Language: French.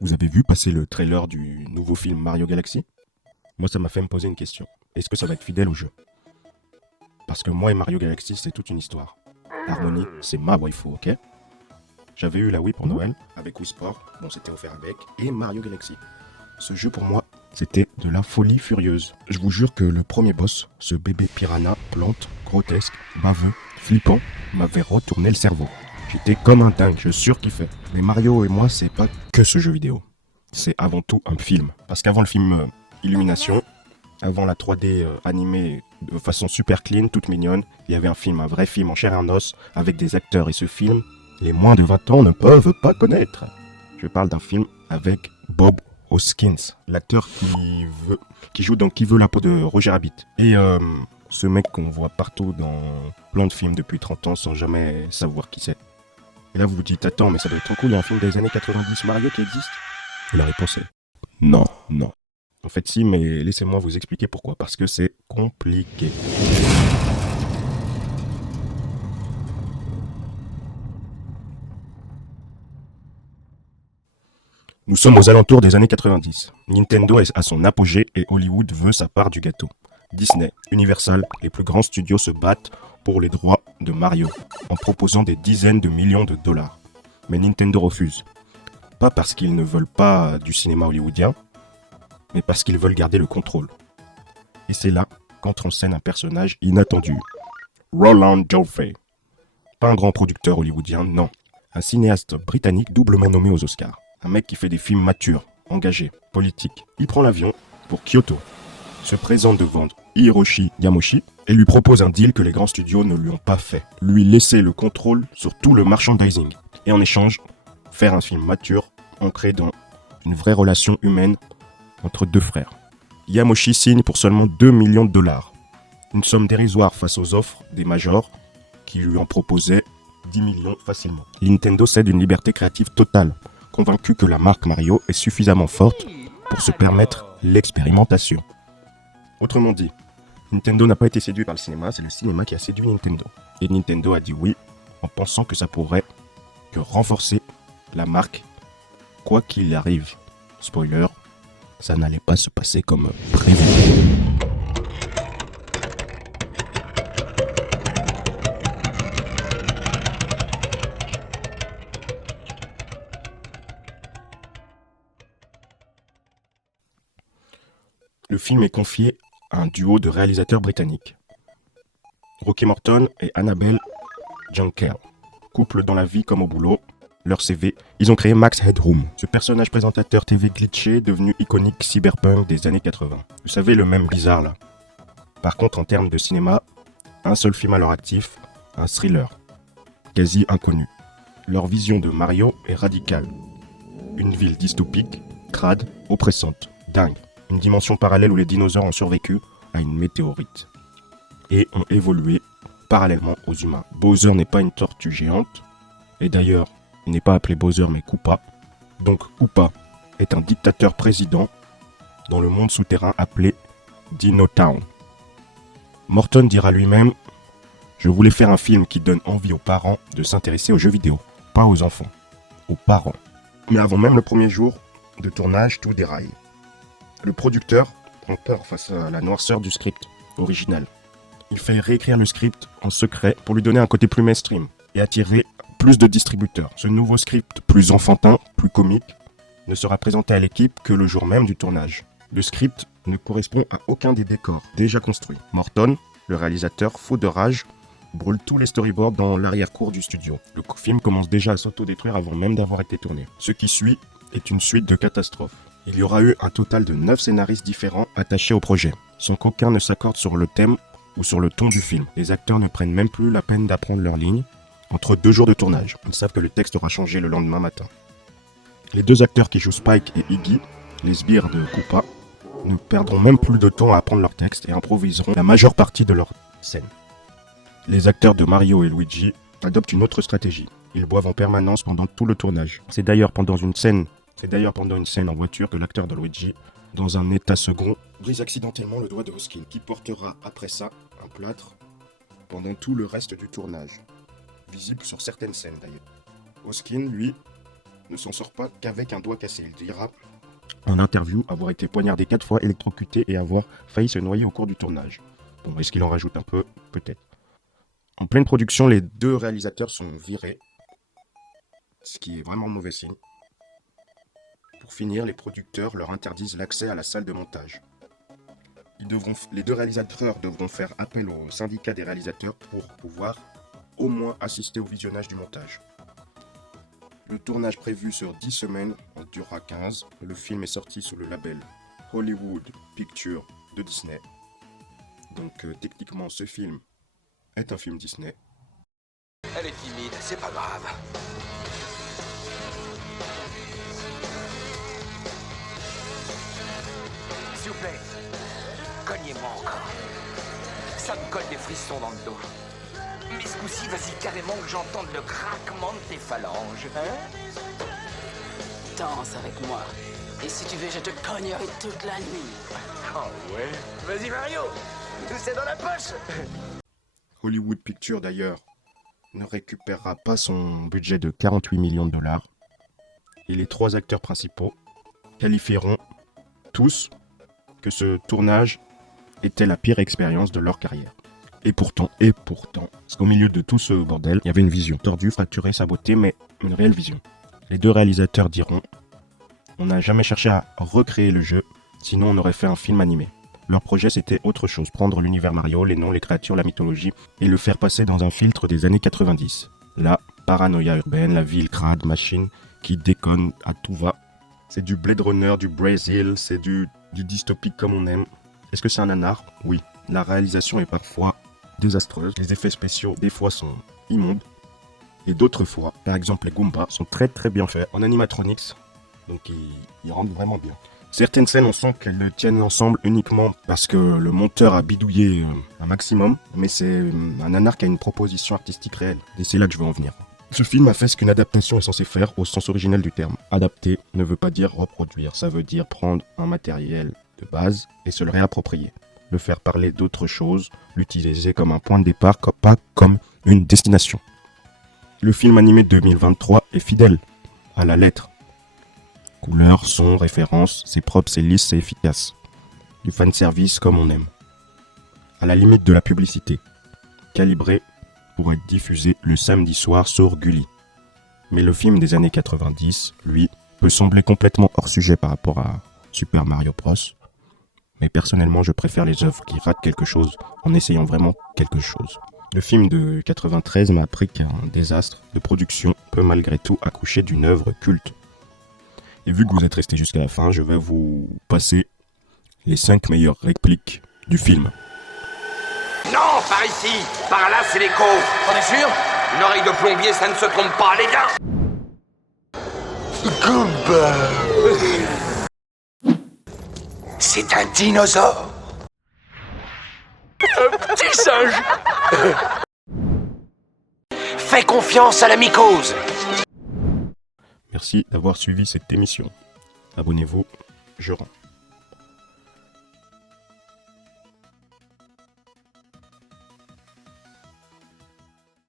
Vous avez vu passer le trailer du nouveau film Mario Galaxy? Moi, ça m'a fait me poser une question. Est-ce que ça va être fidèle au jeu? Parce que moi et Mario Galaxy, c'est toute une histoire. Harmony, c'est ma waifu, ok? J'avais eu la Wii pour Noël, avec Wii Sport, bon c'était offert avec, et Mario Galaxy. Ce jeu pour moi, c'était de la folie furieuse. Je vous jure que le premier boss, ce bébé piranha, plante, grotesque, baveux, flippant, m'avait retourné le cerveau. J'étais comme un dingue, je surkiffais. Mais Mario et moi, c'est pas que ce jeu vidéo. C'est avant tout un film. Parce qu'avant le film Illumination, avant la 3D animée de façon super clean, toute mignonne, il y avait un film, un vrai film en chair et en os, avec des acteurs. Et ce film, les moins de 20 ans ne peuvent pas connaître. Je parle d'un film avec Bob Hoskins, l'acteur qui joue dans Qui veut la peau de Roger Rabbit. Et ce mec qu'on voit partout dans plein de films depuis 30 ans sans jamais savoir qui c'est. Et là vous vous dites, attends, mais ça doit être trop cool, il y a un film des années 90 Mario qui existe. Et la réponse est non, non. En fait si, mais laissez-moi vous expliquer pourquoi. Parce que c'est compliqué. Nous sommes aux alentours des années 90. Nintendo est à son apogée et Hollywood veut sa part du gâteau. Disney, Universal, les plus grands studios se battent pour les droits de Mario en proposant des dizaines de millions de dollars. Mais Nintendo refuse. Pas parce qu'ils ne veulent pas du cinéma hollywoodien, mais parce qu'ils veulent garder le contrôle. Et c'est là qu'entre en scène un personnage inattendu. Roland Joffé. Pas un grand producteur hollywoodien, non. Un cinéaste britannique doublement nommé aux Oscars. Un mec qui fait des films matures, engagés, politiques. Il prend l'avion pour Kyoto, se présente devant Hiroshi Yamoshi et lui propose un deal que les grands studios ne lui ont pas fait. Lui laisser le contrôle sur tout le merchandising. Et en échange, faire un film mature, ancré dans une vraie relation humaine entre deux frères. Yamoshi signe pour seulement 2 millions de dollars. Une somme dérisoire face aux offres des majors qui lui en proposaient 10 millions facilement. Nintendo cède une liberté créative totale, convaincu que la marque Mario est suffisamment forte pour se permettre l'expérimentation. Autrement dit, Nintendo n'a pas été séduit par le cinéma, c'est le cinéma qui a séduit Nintendo. Et Nintendo a dit oui en pensant que ça pourrait que renforcer la marque, quoi qu'il arrive. Spoiler, ça n'allait pas se passer comme prévu. Le film est confié à un duo de réalisateurs britanniques. Rocky Morton et Annabelle Jankel. Couple dans la vie comme au boulot, leur CV, ils ont créé Max Headroom, ce personnage présentateur TV glitché devenu iconique cyberpunk des années 80. Vous savez, le même bizarre là. Par contre, en termes de cinéma, un seul film à leur actif, un thriller, quasi inconnu. Leur vision de Mario est radicale. Une ville dystopique, crade, oppressante, dingue. Une dimension parallèle où les dinosaures ont survécu à une météorite et ont évolué parallèlement aux humains. Bowser n'est pas une tortue géante, et d'ailleurs, il n'est pas appelé Bowser mais Koopa. Donc Koopa est un dictateur président dans le monde souterrain appelé Dino Town. Morton dira lui-même « Je voulais faire un film qui donne envie aux parents de s'intéresser aux jeux vidéo, pas aux enfants, aux parents. » Mais avant même le premier jour de tournage, tout déraille. Le producteur prend peur face à la noirceur du script original. Il fait réécrire le script en secret pour lui donner un côté plus mainstream et attirer plus de distributeurs. Ce nouveau script, plus enfantin, plus comique, ne sera présenté à l'équipe que le jour même du tournage. Le script ne correspond à aucun des décors déjà construits. Morton, le réalisateur, fou de rage, brûle tous les storyboards dans l'arrière-cour du studio. Le film commence déjà à s'autodétruire avant même d'avoir été tourné. Ce qui suit est une suite de catastrophes. Il y aura eu un total de 9 scénaristes différents attachés au projet, sans qu'aucun ne s'accorde sur le thème ou sur le ton du film. Les acteurs ne prennent même plus la peine d'apprendre leurs lignes entre 2 jours de tournage. Ils savent que le texte aura changé le lendemain matin. Les 2 acteurs qui jouent Spike et Iggy, les sbires de Koopa, ne perdront même plus de temps à apprendre leur texte et improviseront la majeure partie de leur scène. Les acteurs de Mario et Luigi adoptent une autre stratégie. Ils boivent en permanence pendant tout le tournage. C'est d'ailleurs pendant une scène en voiture que l'acteur de Luigi, dans un état second, brise accidentellement le doigt de Hoskins, qui portera après ça un plâtre pendant tout le reste du tournage, visible sur certaines scènes d'ailleurs. Hoskins, lui, ne s'en sort pas qu'avec un doigt cassé. Il dira en interview avoir été poignardé 4 fois, électrocuté et avoir failli se noyer au cours du tournage. Bon, est-ce qu'il en rajoute un peu? Peut-être. En pleine production, les 2 réalisateurs sont virés, ce qui est vraiment mauvais signe. Pour finir, les producteurs leur interdisent l'accès à la salle de montage. Les 2 réalisateurs devront faire appel au syndicat des réalisateurs pour pouvoir au moins assister au visionnage du montage. Le tournage prévu sur 10 semaines en durera 15. Le film est sorti sous le label Hollywood Pictures de Disney. Donc techniquement, ce film est un film Disney. Elle est timide, c'est pas grave. S'il vous plaît, cognez-moi encore. Ça me colle des frissons dans le dos. Mais ce coup-ci, vas-y carrément que j'entende le craquement de tes phalanges. Hein? Danse avec moi. Et si tu veux, je te cognerai toute la nuit. Oh ouais? Vas-y Mario, c'est dans la poche. Hollywood Pictures d'ailleurs ne récupérera pas son budget de 48 millions de dollars. Et les 3 acteurs principaux qualifieront tous que ce tournage était la pire expérience de leur carrière. Et pourtant, parce qu'au milieu de tout ce bordel, il y avait une vision tordue, fracturée, sabotée, mais une réelle vision. Les 2 réalisateurs diront « On n'a jamais cherché à recréer le jeu, sinon on aurait fait un film animé. » Leur projet, c'était autre chose, prendre l'univers Mario, les noms, les créatures, la mythologie, et le faire passer dans un filtre des années 90. La paranoïa urbaine, la ville crade, machine, qui déconne à tout va. C'est du Blade Runner, du Brésil, c'est du dystopique comme on aime. Est-ce que c'est un nanar? Oui. La réalisation est parfois désastreuse. Les effets spéciaux, des fois, sont immondes. Et d'autres fois, par exemple les Goombas, sont très très bien faits en animatronics. Donc ils rendent vraiment bien. Certaines scènes, on sent qu'elles tiennent l'ensemble uniquement parce que le monteur a bidouillé un maximum. Mais c'est un nanar qui a une proposition artistique réelle. Et c'est là que je veux en venir. Ce film a fait ce qu'une adaptation est censée faire au sens originel du terme. Adapter ne veut pas dire reproduire. Ça veut dire prendre un matériel de base et se le réapproprier. Le faire parler d'autre chose, l'utiliser comme un point de départ, pas comme une destination. Le film animé de 2023 est fidèle à la lettre. Couleurs, son, références, c'est propre, c'est lisse, c'est efficace. Du fanservice comme on aime. À la limite de la publicité. Calibré pour être diffusé le samedi soir sur Gulli. Mais le film des années 90, lui, peut sembler complètement hors sujet par rapport à Super Mario Bros. Mais personnellement, je préfère les œuvres qui ratent quelque chose en essayant vraiment quelque chose. Le film de 93 m'a appris qu'un désastre de production peut malgré tout accoucher d'une œuvre culte. Et vu que vous êtes resté jusqu'à la fin, je vais vous passer les 5 meilleures répliques du film. Non, par ici, par là, c'est l'écho. On est sûr? Une oreille de plombier, ça ne se trompe pas, les gars. C'est un dinosaure. Un petit singe. Fais confiance à la mycose. Merci d'avoir suivi cette émission. Abonnez-vous, je rends.